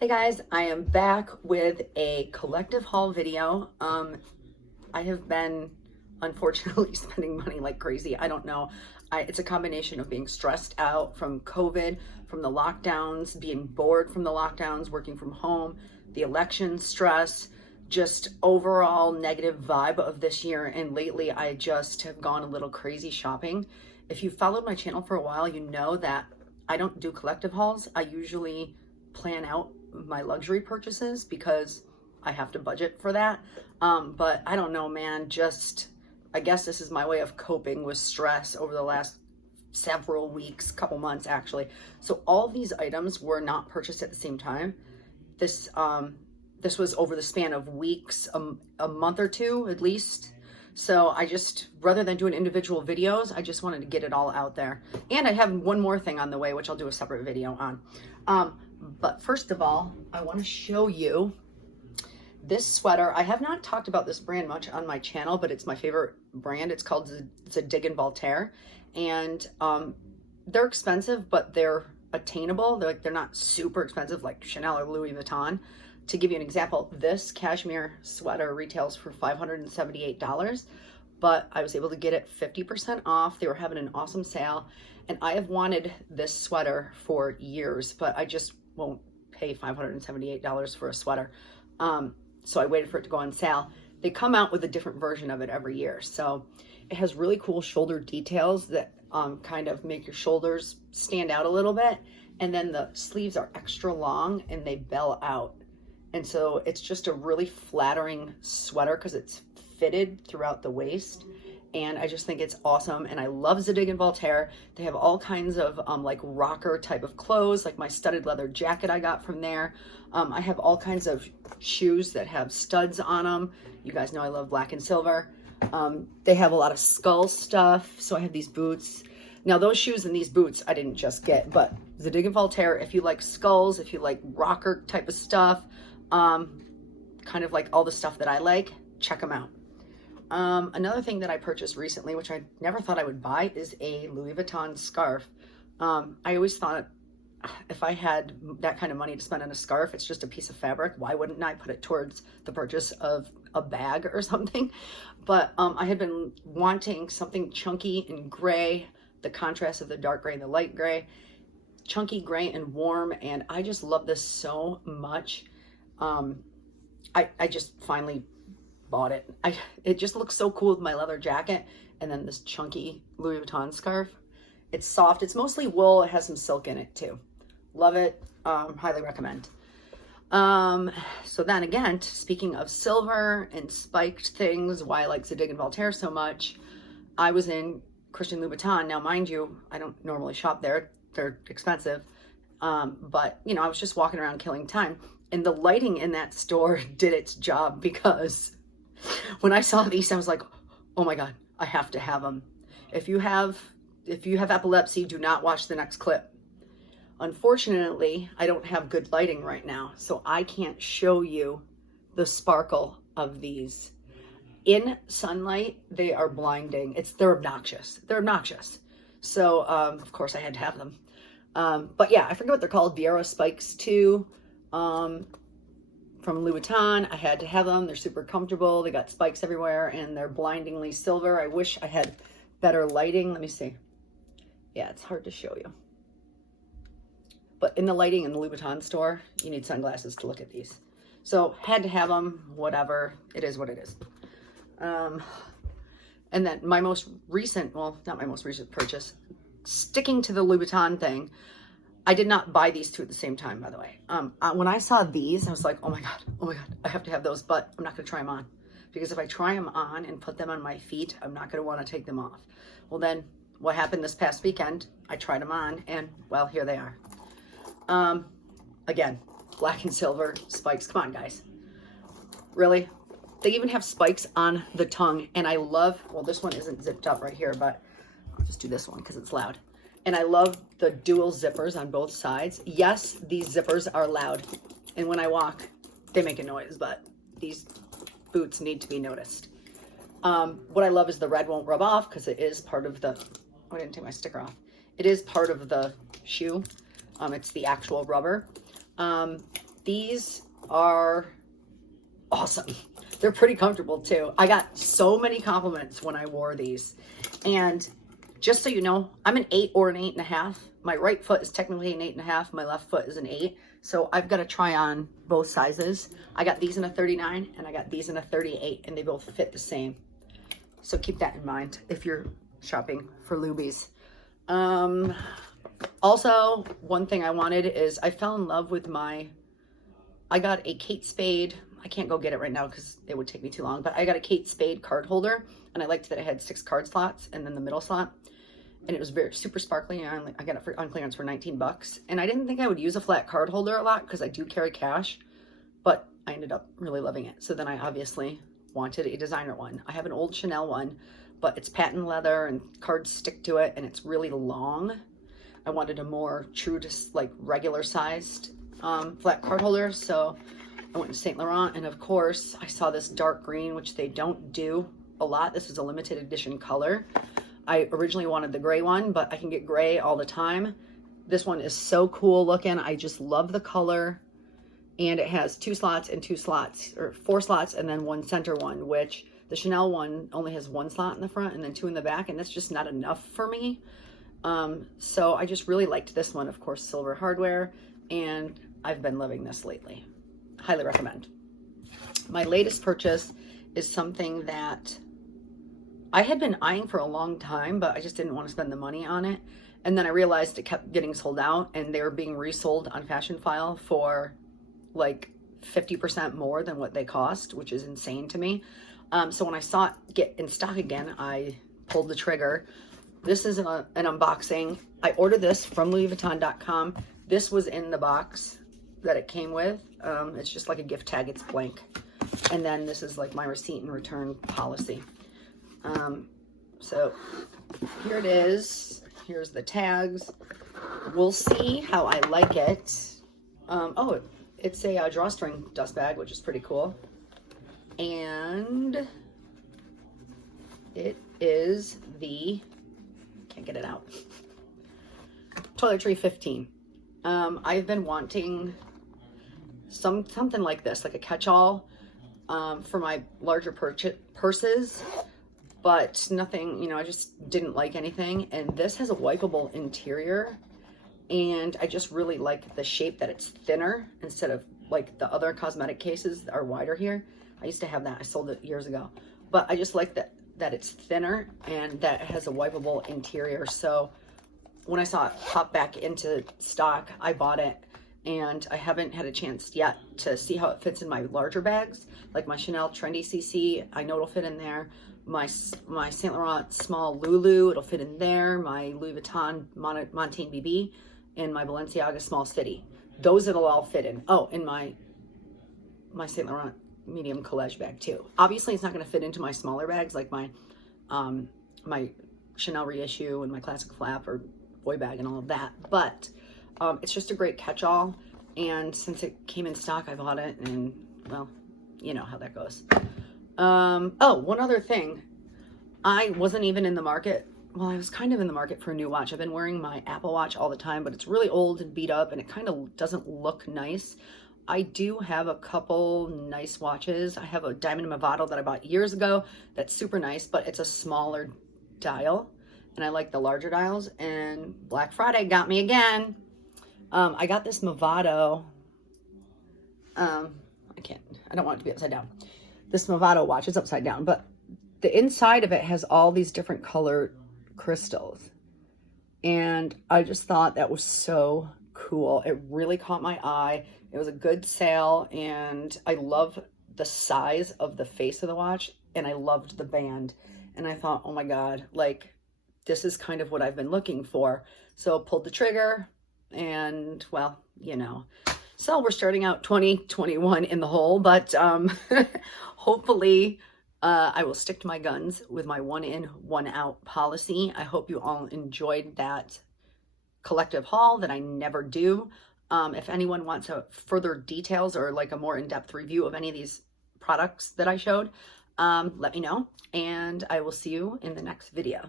Hey guys, I am back with a collective haul video. I have been unfortunately spending money like crazy. I don't know. It's a combination of being stressed out from COVID, from the lockdowns, being bored from the lockdowns, working from home, the election stress, just overall negative vibe of this year. And lately I just have gone a little crazy shopping. If you've followed my channel for a while, you know that I don't do collective hauls. I usually plan out my luxury purchases because I have to budget for that. But I don't know, man, I guess this is my way of coping with stress over the last several weeks, couple months actually. So all these items were not purchased at the same time. This was over the span of weeks, a month or two at least. So rather than doing individual videos, I just wanted to get it all out there. And I have one more thing on the way, which I'll do a separate video on. But first of all, I want to show you this sweater. I have not talked about this brand much on my channel, but it's my favorite brand. It's called Zadig & Voltaire. And they're expensive, but they're attainable. They're not super expensive like Chanel or Louis Vuitton. To give you an example, this cashmere sweater retails for $578, but I was able to get it 50% off. They were having an awesome sale, and I have wanted this sweater for years, but I just won't pay $578 for a sweater. So I waited for it to go on sale. They come out with a different version of it every year. So it has really cool shoulder details that kind of make your shoulders stand out a little bit. And then the sleeves are extra long and they bell out. And so it's just a really flattering sweater because it's fitted throughout the waist. And I just think it's awesome. And I love Zadig & Voltaire. They have all kinds of like rocker type of clothes, like my studded leather jacket I got from there. I have all kinds of shoes that have studs on them. You guys know I love black and silver. They have a lot of skull stuff. So I have these boots. Now those shoes and these boots I didn't just get, but Zadig & Voltaire, if you like skulls, if you like rocker type of stuff, kind of like all the stuff that I like, check them out. Another thing that I purchased recently, which I never thought I would buy, is a Louis Vuitton scarf. I always thought if I had that kind of money to spend on a scarf, it's just a piece of fabric. Why wouldn't I put it towards the purchase of a bag or something? But I had been wanting something chunky and gray, the contrast of the dark gray and the light gray, chunky gray and warm. And I just love this so much. I just finally bought it. It just looks so cool with my leather jacket and then this chunky Louis Vuitton scarf. It's soft. It's mostly wool. It has some silk in it too. Love it. Highly recommend. So then again, speaking of silver and spiked things, why I like Zadig & Voltaire so much, I was in Christian Louboutin. Now, mind you, I don't normally shop there. They're expensive. But you know, I was just walking around killing time. And the lighting in that store did its job because when I saw these, I was like, oh my God, I have to have them. If you have epilepsy, do not watch the next clip. Unfortunately, I don't have good lighting right now, so I can't show you the sparkle of these. In sunlight, they are blinding. They're obnoxious. They're obnoxious. So, of course, I had to have them. But yeah, I forget what they're called. Vieira Spikes 2. From Louboutin. I had to have them. They're super comfortable. They got spikes everywhere and they're blindingly silver. I wish I had better lighting. Let me see. Yeah, it's hard to show you. But in the lighting in the Louboutin store, you need sunglasses to look at these. So had to have them, whatever. It is what it is. And then my most recent, well, not my most recent purchase, sticking to the Louboutin thing, I did not buy these two at the same time, by the way. When I saw these, I was like, oh my God, I have to have those, but I'm not gonna try them on. Because if I try them on and put them on my feet, I'm not gonna wanna take them off. Well then, what happened this past weekend, I tried them on and well, here they are. Again, black and silver spikes, come on guys. Really? They even have spikes on the tongue and I love, well this one isn't zipped up right here, but I'll just do this one because it's loud. And I love the dual zippers on both sides. Yes, these zippers are loud. And when I walk, they make a noise, but these boots need to be noticed. What I love is the red won't rub off because it is part of the, oh, I didn't take my sticker off. It is part of the shoe. It's the actual rubber. These are awesome. They're pretty comfortable too. I got so many compliments when I wore these. And just so you know, I'm an 8 or an 8.5. My right foot is technically an 8.5. My left foot is an 8. So I've got to try on both sizes. I got these in a 39 and I got these in a 38, and they both fit the same. So keep that in mind if you're shopping for Loubies. Also, one thing I wanted is I fell in love with I got a Kate Spade. I can't go get it right now because it would take me too long, but I got a Kate Spade card holder, and I liked that it had 6 card slots and then the middle slot, and it was very super sparkly. And I got it on clearance for 19 bucks, and I didn't think I would use a flat card holder a lot because I do carry cash, but I ended up really loving it. So then I obviously wanted a designer one. I have an old Chanel one, but it's patent leather and cards stick to it, and it's really long. I wanted a more true to like regular sized flat card holder, so I went to Saint Laurent, and of course I saw this dark green, which they don't do a lot. This is a limited edition color. I originally wanted the gray one, but I can get gray all the time. This one is so cool looking. I just love the color, and it has 2 slots and 2 slots, or 4 slots and then 1 center one, which the Chanel one only has 1 slot in the front and then 2 in the back, and that's just not enough for me. So I just really liked this one. Of course, silver hardware, and I've been loving this lately. Highly recommend. My latest purchase is something that I had been eyeing for a long time, but I just didn't want to spend the money on it. And then I realized it kept getting sold out, and they were being resold on Fashion File for like 50% more than what they cost, which is insane to me. So when I saw it get in stock again, I pulled the trigger. This is an unboxing. I ordered this from Louboutin.com. This was in the box that it came with. It's just like a gift tag. It's blank. And then this is like my receipt and return policy. So here it is. Here's the tags. We'll see how I like it. Oh, it's a drawstring dust bag, which is pretty cool. And it is the, can't get it out, Toiletry 15. I've been wanting something like this, like a catch-all for my larger purses, but nothing, you know, I just didn't like anything. And this has a wipeable interior, and I just really like the shape that it's thinner instead of like the other cosmetic cases that are wider here. I used to have that. I sold it years ago, but I just like that it's thinner and that it has a wipeable interior. So when I saw it pop back into stock, I bought it, and I haven't had a chance yet to see how it fits in my larger bags, like my Chanel Trendy CC. I know it'll fit in there. My Saint Laurent small Lulu, it'll fit in there. My Louis Vuitton Montaigne BB, and my Balenciaga small City. Those it'll all fit in. Oh, and my Saint Laurent medium collage bag too. Obviously, it's not going to fit into my smaller bags like my my Chanel reissue and my classic flap or boy bag and all of that, but it's just a great catch-all, and since it came in stock, I bought it, and well, you know how that goes. Oh, one other thing. I wasn't even in the market. Well, I was kind of in the market for a new watch. I've been wearing my Apple Watch all the time, but it's really old and beat up, and it kind of doesn't look nice. I do have a couple nice watches. I have a Diamond Movado that I bought years ago that's super nice, but it's a smaller dial, and I like the larger dials, and Black Friday got me again. I got this Movado. I don't want it to be upside down. This Movado watch is upside down, but the inside of it has all these different colored crystals, and I just thought that was so cool. It really caught my eye. It was a good sale, and I love the size of the face of the watch, and I loved the band, and I thought, oh my god, like this is kind of what I've been looking for. So pulled the trigger, and well, you know, so we're starting out 2021 in the hole, but hopefully I will stick to my guns with my 1 in, 1 out policy. I hope you all enjoyed that collective haul that I never do. If anyone wants further details or like a more in-depth review of any of these products that I showed, let me know, and I will see you in the next video.